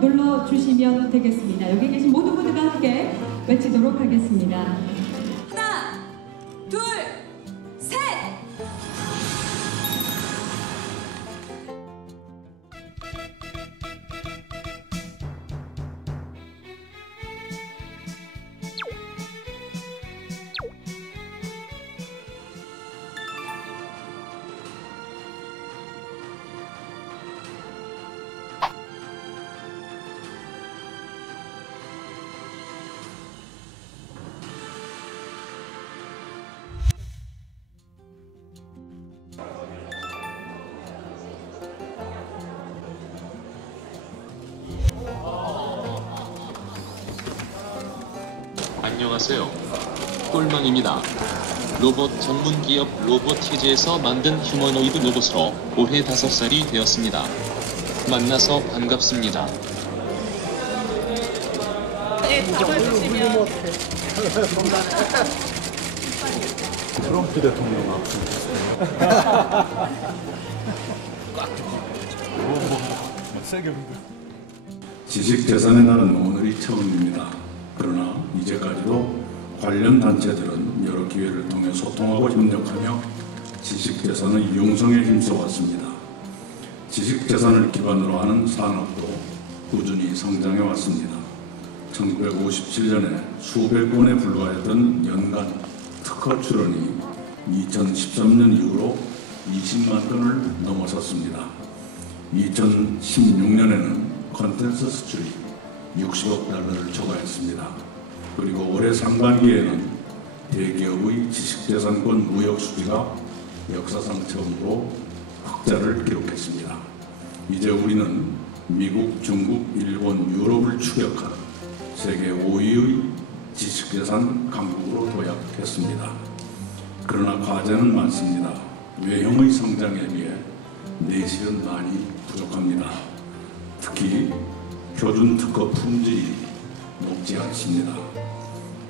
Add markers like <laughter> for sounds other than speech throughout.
꼭 눌러주시면 되겠습니다. 여기 계신 모든 분들과 함께 외치도록 하겠습니다. 하나, 둘, 안녕하세요. 꿀망입니다. 로봇 전문 기업 로보티즈에서 만든 휴머노이드 로봇으로 올해 5살이 되었습니다. 만나서 반갑습니다. 트럼프 대통령 앞에 <laughs> 뭐, 세게 흔들 지식 재산의 날은 오늘이 처음입니다. 그러나 이제까지도 관련 단체들은 여러 기회를 통해 소통하고 협력하며 지식재산의 융성에 힘써왔습니다. 지식재산을 기반으로 하는 산업도 꾸준히 성장해 왔습니다. 1957년에 수백 건에 불과했던 연간 특허 출원이 2013년 이후로 20만 건을 넘어섰습니다. 2016년에는 컨텐츠 수출이 60억 달러를 초과했습니다. 그리고 올해 상반기에는 대기업의 지식재산권 무역 수지가 역사상 처음으로 흑자를 기록했습니다. 이제 우리는 미국, 중국, 일본, 유럽을 추격하는 세계 5위의 지식재산 강국으로 도약했습니다. 그러나 과제는 많습니다. 외형의 성장에 비해 내실은 많이 부족합니다. 특히 표준 특허 품질이 높지 않습니다.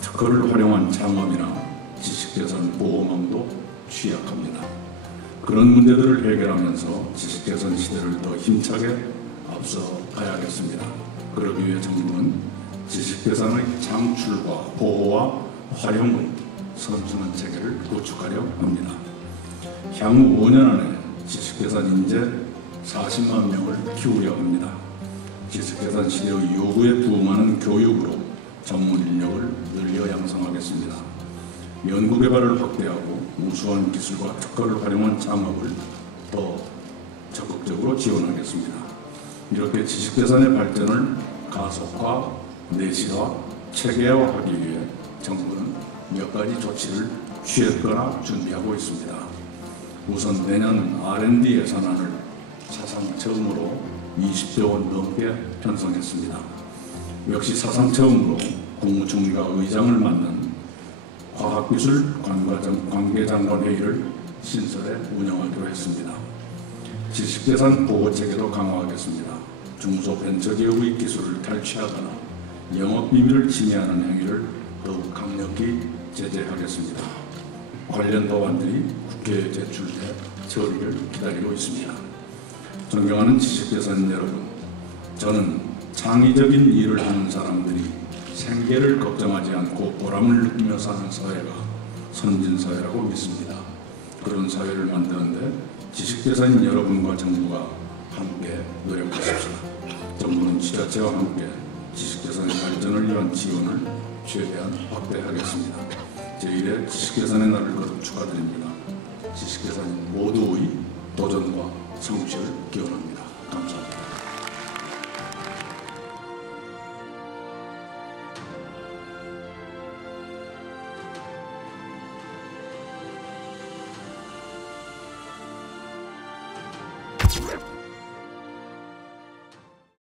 특허를 활용한 창업이나 지식재산 보호망도 취약합니다. 그런 문제들을 해결하면서 지식재산 시대를 더 힘차게 앞서 가야겠습니다. 그러기 위해 정부는 지식재산의 창출과 보호와 활용을 선순환 체계를 구축하려 합니다. 향후 5년 안에 지식재산 인재 40만 명을 키우려 합니다. 지식재산 시대의 요구에 부응하는 교육으로 전문 인력을 늘려 양성하겠습니다. 연구 개발을 확대하고 우수한 기술과 특허를 활용한 창업을 더 적극적으로 지원하겠습니다. 이렇게 지식재산의 발전을 가속화, 내실화, 체계화하기 위해 정부는 몇 가지 조치를 취했거나 준비하고 있습니다. 우선 내년 R&D 예산안을 사상 처음으로 20조 원 넘게 편성했습니다. 역시 사상 처음으로 국무총리가 의장을 맡는 과학기술 관계장관 회의를 신설해 운영하기로 했습니다. 지식재산 보호 체계도 강화하겠습니다. 중소벤처기업의 기술을 탈취하거나 영업비밀을 침해하는 행위를 더욱 강력히 제재하겠습니다. 관련 법안들이 국회에 제출돼 처리를 기다리고 있습니다. 존경하는 지식재산 여러분, 저는 창의적인 일을 하는 사람들이 생계를 걱정하지 않고 보람을 느끼며 사는 사회가 선진사회라고 믿습니다. 그런 사회를 만드는데 지식재산인 여러분과 정부가 함께 노력하십시오. 정부는 지자체와 함께 지식재산의 발전을 위한 지원을 최대한 확대하겠습니다. 제1회 지식재산의 날을 거듭 축하드립니다. 지식재산인 모두의 도전과 성실을 기원합니다.